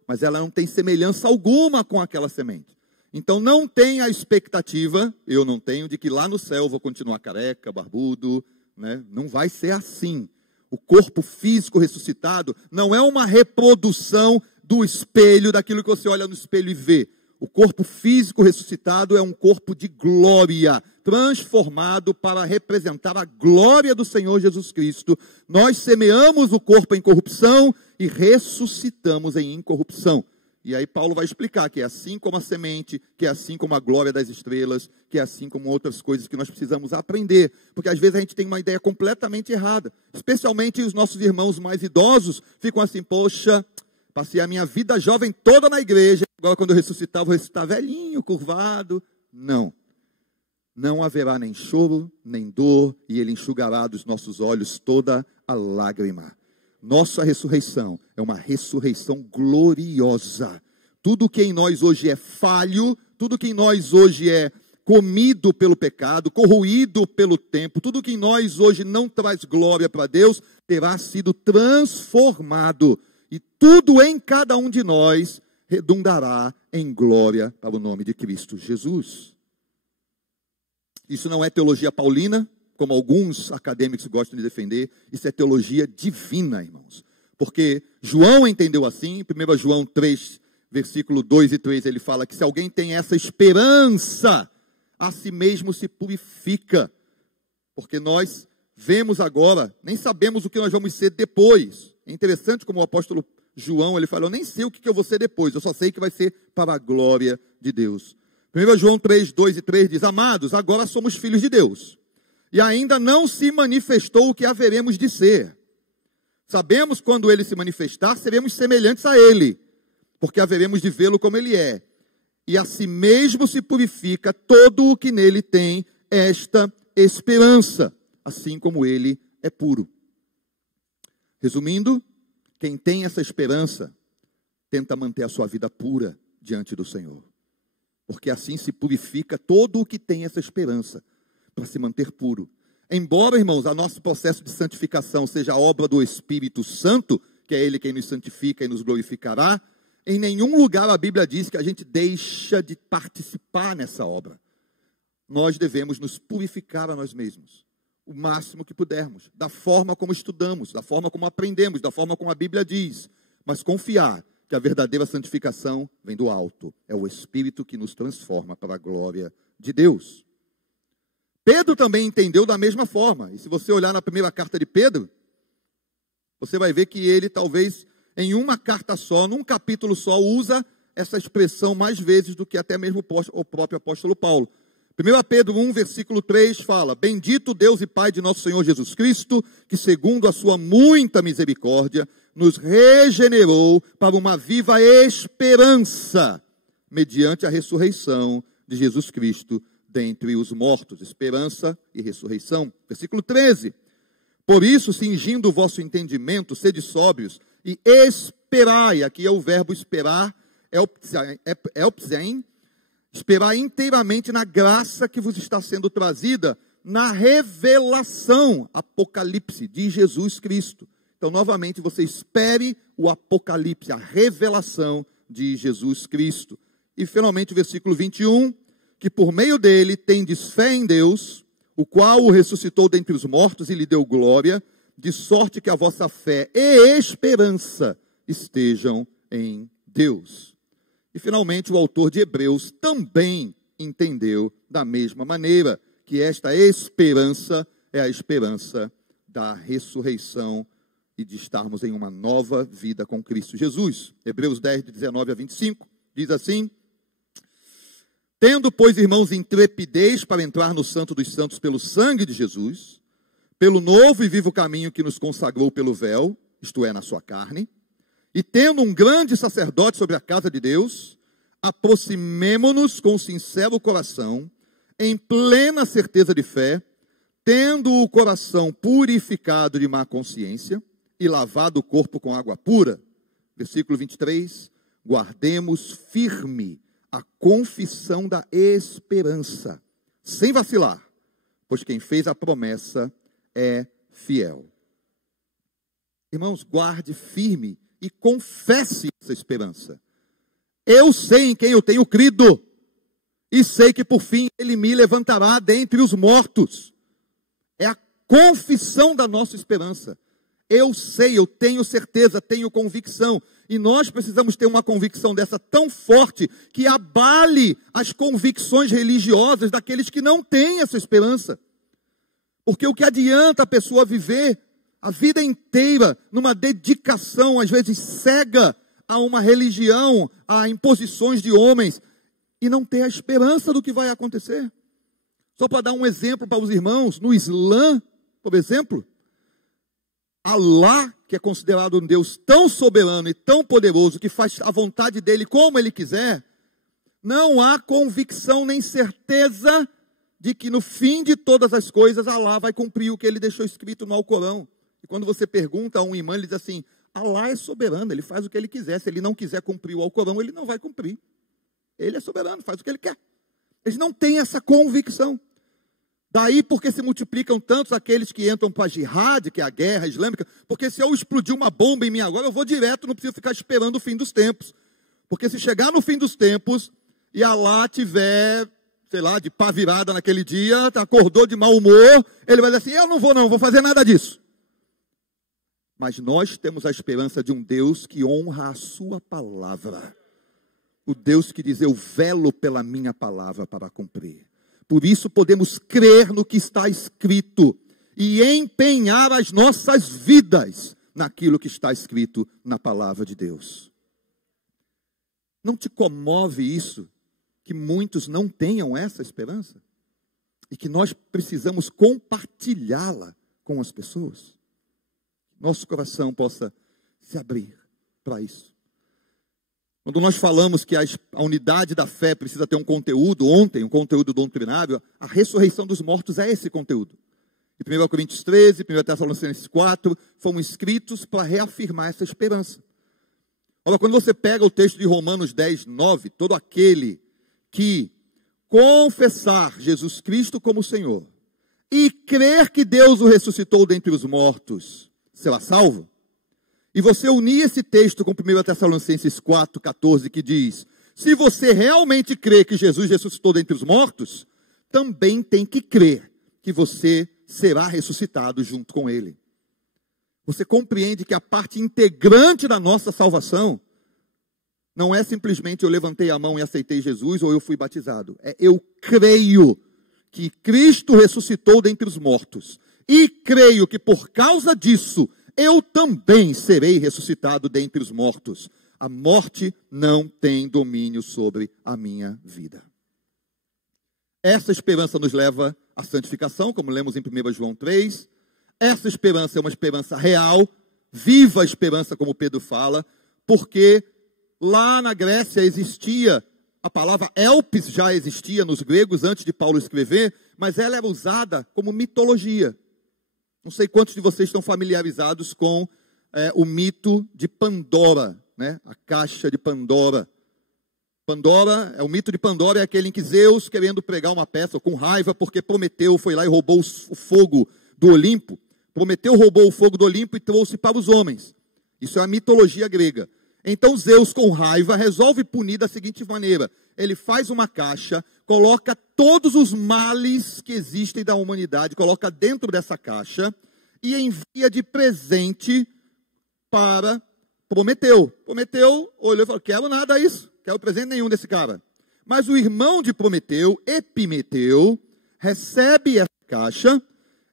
mas ela não tem semelhança alguma com aquela semente. Então não tenha a expectativa, eu não tenho, de que lá no céu eu vou continuar careca, barbudo, né? Não vai ser assim. O corpo físico ressuscitado não é uma reprodução do espelho, daquilo que você olha no espelho e vê. O corpo físico ressuscitado é um corpo de glória, transformado para representar a glória do Senhor Jesus Cristo. Nós semeamos o corpo em corrupção e ressuscitamos em incorrupção. E aí Paulo vai explicar que é assim como a semente, que é assim como a glória das estrelas, que é assim como outras coisas que nós precisamos aprender. Porque às vezes a gente tem uma ideia completamente errada. Especialmente os nossos irmãos mais idosos ficam assim, poxa, passei a minha vida jovem toda na igreja, agora quando eu ressuscitar, vou ressuscitar velhinho, curvado. Não. Não haverá nem choro, nem dor, e ele enxugará dos nossos olhos toda a lágrima. Nossa ressurreição é uma ressurreição gloriosa. Tudo que em nós hoje é falho, tudo que em nós hoje é comido pelo pecado, corroído pelo tempo, tudo que em nós hoje não traz glória para Deus, terá sido transformado. E tudo em cada um de nós redundará em glória para o nome de Cristo Jesus. Isso não é teologia paulina, como alguns acadêmicos gostam de defender. Isso é teologia divina, irmãos. Porque João entendeu assim, em 1 João 3, versículo 2 e 3, ele fala que se alguém tem essa esperança, a si mesmo se purifica. Porque nós vemos agora, nem sabemos o que nós vamos ser depois. É interessante como o apóstolo João, ele fala, eu nem sei o que eu vou ser depois, eu só sei que vai ser para a glória de Deus. 1 João 3, 2 e 3 diz, amados, agora somos filhos de Deus, e ainda não se manifestou o que haveremos de ser. Sabemos quando ele se manifestar, seremos semelhantes a ele, porque haveremos de vê-lo como ele é. E a si mesmo se purifica todo o que nele tem esta esperança, assim como ele é puro. Resumindo, quem tem essa esperança, tenta manter a sua vida pura diante do Senhor. Porque assim se purifica todo o que tem essa esperança, para se manter puro. Embora, irmãos, o nosso processo de santificação seja a obra do Espírito Santo, que é Ele quem nos santifica e nos glorificará, em nenhum lugar a Bíblia diz que a gente deixa de participar nessa obra. Nós devemos nos purificar a nós mesmos, o máximo que pudermos, da forma como estudamos, da forma como aprendemos, da forma como a Bíblia diz, mas confiar que a verdadeira santificação vem do alto, é o Espírito que nos transforma para a glória de Deus. Pedro também entendeu da mesma forma, e se você olhar na primeira carta de Pedro, você vai ver que ele talvez em uma carta só, num capítulo só, usa essa expressão mais vezes do que até mesmo o próprio apóstolo Paulo. 1 Pedro 1, versículo 3 fala, bendito Deus e Pai de nosso Senhor Jesus Cristo, que segundo a sua muita misericórdia, nos regenerou para uma viva esperança, mediante a ressurreição de Jesus Cristo dentre os mortos. Esperança e ressurreição. Versículo 13. Por isso, cingindo o vosso entendimento, sede sóbrios e esperai. Aqui é o verbo esperar, elpsein, esperar inteiramente na graça que vos está sendo trazida na revelação, Apocalipse, de Jesus Cristo. Então, novamente, você espere o Apocalipse, a revelação de Jesus Cristo. E, finalmente, o versículo 21, que por meio dele tendes fé em Deus, o qual o ressuscitou dentre os mortos e lhe deu glória, de sorte que a vossa fé e esperança estejam em Deus. E, finalmente, o autor de Hebreus também entendeu da mesma maneira, que esta esperança é a esperança da ressurreição e de estarmos em uma nova vida com Cristo Jesus. Hebreus 10, de 19 a 25, diz assim, tendo, pois, irmãos, intrepidez para entrar no Santo dos Santos pelo sangue de Jesus, pelo novo e vivo caminho que nos consagrou pelo véu, isto é, na sua carne, e tendo um grande sacerdote sobre a casa de Deus, aproximemo-nos com sincero coração, em plena certeza de fé, tendo o coração purificado de má consciência e lavado o corpo com água pura. Versículo 23, guardemos firme a confissão da esperança, sem vacilar, pois quem fez a promessa é fiel. Irmãos, guarde firme e confesse essa esperança. Eu sei em quem eu tenho crido, e sei que por fim ele me levantará dentre os mortos. É a confissão da nossa esperança. Eu sei, eu tenho certeza, tenho convicção E nós precisamos ter uma convicção dessa tão forte que abale as convicções religiosas daqueles que não têm essa esperança. Porque o que adianta a pessoa viver a vida inteira numa dedicação, às vezes cega, a uma religião, a imposições de homens, e não ter a esperança do que vai acontecer? Só para dar um exemplo para os irmãos, no Islã, por exemplo, Alá, que é considerado um Deus tão soberano e tão poderoso, que faz a vontade dele como ele quiser, não há convicção nem certeza de que no fim de todas as coisas, Alá vai cumprir o que ele deixou escrito no Alcorão. E quando você pergunta a um imã, ele diz assim: Alá é soberano, ele faz o que ele quiser. Se ele não quiser cumprir o Alcorão, ele não vai cumprir. Ele é soberano, faz o que ele quer. Eles não têm essa convicção. Daí porque se multiplicam tantos aqueles que entram para a jihad, que é a guerra islâmica, porque se eu explodir uma bomba em mim agora, eu vou direto, não preciso ficar esperando o fim dos tempos. Porque se chegar no fim dos tempos, e Alá tiver, sei lá, de pá virada naquele dia, acordou de mau humor, ele vai dizer assim: eu não vou fazer nada disso. Mas nós temos a esperança de um Deus que honra a sua palavra. O Deus que diz: eu velo pela minha palavra para cumprir. Por isso podemos crer no que está escrito e empenhar as nossas vidas naquilo que está escrito na palavra de Deus. Não te comove isso, que muitos não tenham essa esperança? E que nós precisamos compartilhá-la com as pessoas? Nosso coração possa se abrir para isso. Quando nós falamos que a unidade da fé precisa ter um conteúdo, ontem, um conteúdo doutrinário, a ressurreição dos mortos é esse conteúdo. E 1 Coríntios 13, 1 Tessalonicenses 4, foram escritos para reafirmar essa esperança. Olha, quando você pega o texto de Romanos 10, 9, todo aquele que confessar Jesus Cristo como Senhor e crer que Deus o ressuscitou dentre os mortos, será salvo. E você unir esse texto com 1 Tessalonicenses 4, 14, que diz: se você realmente crê que Jesus ressuscitou dentre os mortos, também tem que crer que você será ressuscitado junto com ele. Você compreende que a parte integrante da nossa salvação não é simplesmente eu levantei a mão e aceitei Jesus ou eu fui batizado. É eu creio que Cristo ressuscitou dentre os mortos. E creio que por causa disso eu também serei ressuscitado dentre os mortos. A morte não tem domínio sobre a minha vida. Essa esperança nos leva à santificação, como lemos em 1 João 3. Essa esperança é uma esperança real, viva a esperança, como Pedro fala, porque lá na Grécia existia, a palavra elpis já existia nos gregos antes de Paulo escrever, mas ela era usada como mitologia. Não sei quantos de vocês estão familiarizados com o mito de Pandora, né? A caixa de Pandora. Pandora, o mito de Pandora é aquele em que Zeus, querendo pregar uma peça, com raiva, porque Prometeu foi lá e roubou o fogo do Olimpo. Prometeu roubou o fogo do Olimpo e trouxe para os homens. Isso é a mitologia grega. Então Zeus, com raiva, resolve punir da seguinte maneira: ele faz uma caixa, coloca todos os males que existem da humanidade, coloca dentro dessa caixa e envia de presente para Prometeu. Prometeu olhou e falou: quero nada disso, quero presente nenhum desse cara. Mas o irmão de Prometeu, Epimeteu, recebe essa caixa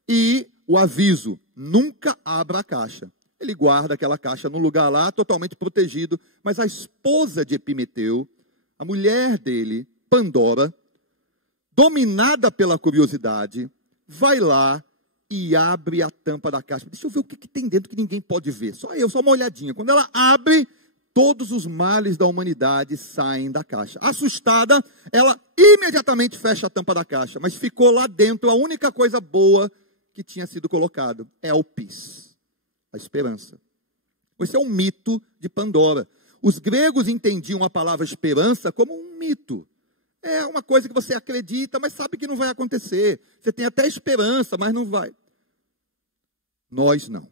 e o aviso: nunca abra a caixa. Ele guarda aquela caixa num lugar lá, totalmente protegido. Mas a esposa de Epimeteu, a mulher dele, Pandora, dominada pela curiosidade, vai lá e abre a tampa da caixa. Deixa eu ver o que tem dentro que ninguém pode ver. Só uma olhadinha. Quando ela abre, todos os males da humanidade saem da caixa. Assustada, ela imediatamente fecha a tampa da caixa. Mas ficou lá dentro a única coisa boa que tinha sido colocado: elpis. A esperança. Esse é um mito de Pandora. Os gregos entendiam a palavra esperança como um mito. É uma coisa que você acredita, mas sabe que não vai acontecer. Você tem até esperança, mas não vai. Nós não.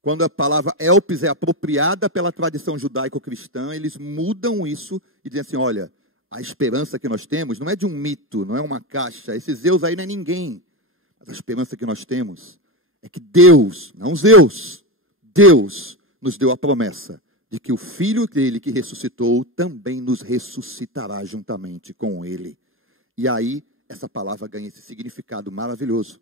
Quando a palavra elpis é apropriada pela tradição judaico-cristã, eles mudam isso e dizem assim: olha, a esperança que nós temos não é de um mito, não é uma caixa. Esse Zeus aí não é ninguém. Mas a esperança que nós temos é que Deus, não Zeus, Deus nos deu a promessa de que o Filho dele que ressuscitou também nos ressuscitará juntamente com ele. E aí, essa palavra ganha esse significado maravilhoso.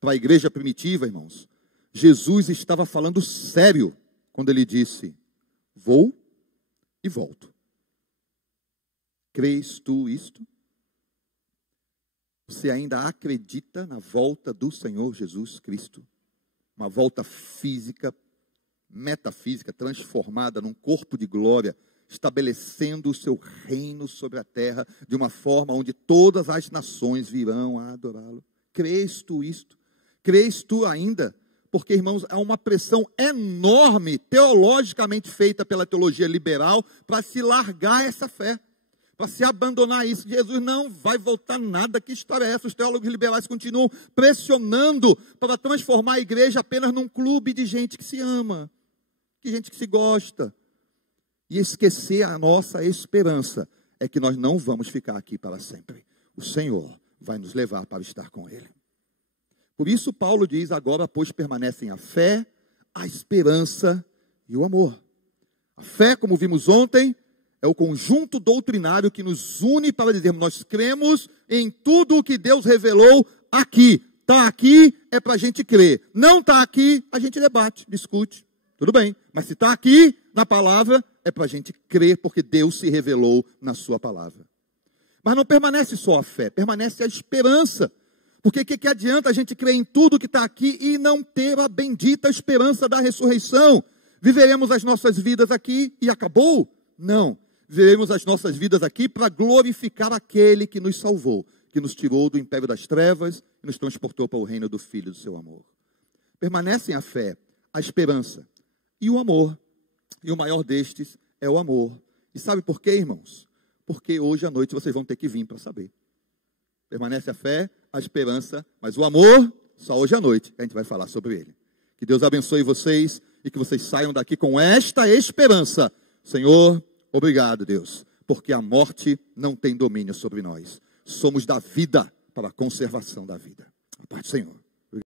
Para a igreja primitiva, irmãos, Jesus estava falando sério quando ele disse: vou e volto. Crês tu isto? Você ainda acredita na volta do Senhor Jesus Cristo? Uma volta física, metafísica, transformada num corpo de glória, estabelecendo o seu reino sobre a terra, de uma forma onde todas as nações virão a adorá-lo. Crês tu isto? Crês tu ainda? Porque, irmãos, há uma pressão enorme, teologicamente feita pela teologia liberal, para se largar essa fé, para se abandonar isso. Jesus não vai voltar nada, que história é essa? Os teólogos liberais continuam pressionando para transformar a igreja apenas num clube de gente que se ama, de gente que se gosta. E esquecer a nossa esperança é que nós não vamos ficar aqui para sempre. O Senhor vai nos levar para estar com Ele. Por isso Paulo diz: agora, pois, permanecem a fé, a esperança e o amor. A fé, como vimos ontem, é o conjunto doutrinário que nos une para dizermos: nós cremos em tudo o que Deus revelou aqui. Está aqui, é para a gente crer. Não está aqui, a gente debate, discute. Tudo bem, mas se está aqui na palavra, é para a gente crer, porque Deus se revelou na sua palavra. Mas não permanece só a fé, permanece a esperança. Porque o que adianta a gente crer em tudo que está aqui e não ter a bendita esperança da ressurreição? Viveremos as nossas vidas aqui e acabou? Não. Viveremos as nossas vidas aqui para glorificar aquele que nos salvou, que nos tirou do império das trevas e nos transportou para o reino do Filho do seu amor. Permanecem a fé, a esperança e o amor. E o maior destes é o amor. E sabe por quê, irmãos? Porque hoje à noite vocês vão ter que vir para saber. Permanece a fé, a esperança, mas o amor, só hoje à noite a gente vai falar sobre ele. Que Deus abençoe vocês e que vocês saiam daqui com esta esperança. Senhor, obrigado, Deus, porque a morte não tem domínio sobre nós. Somos da vida para a conservação da vida. A paz do Senhor.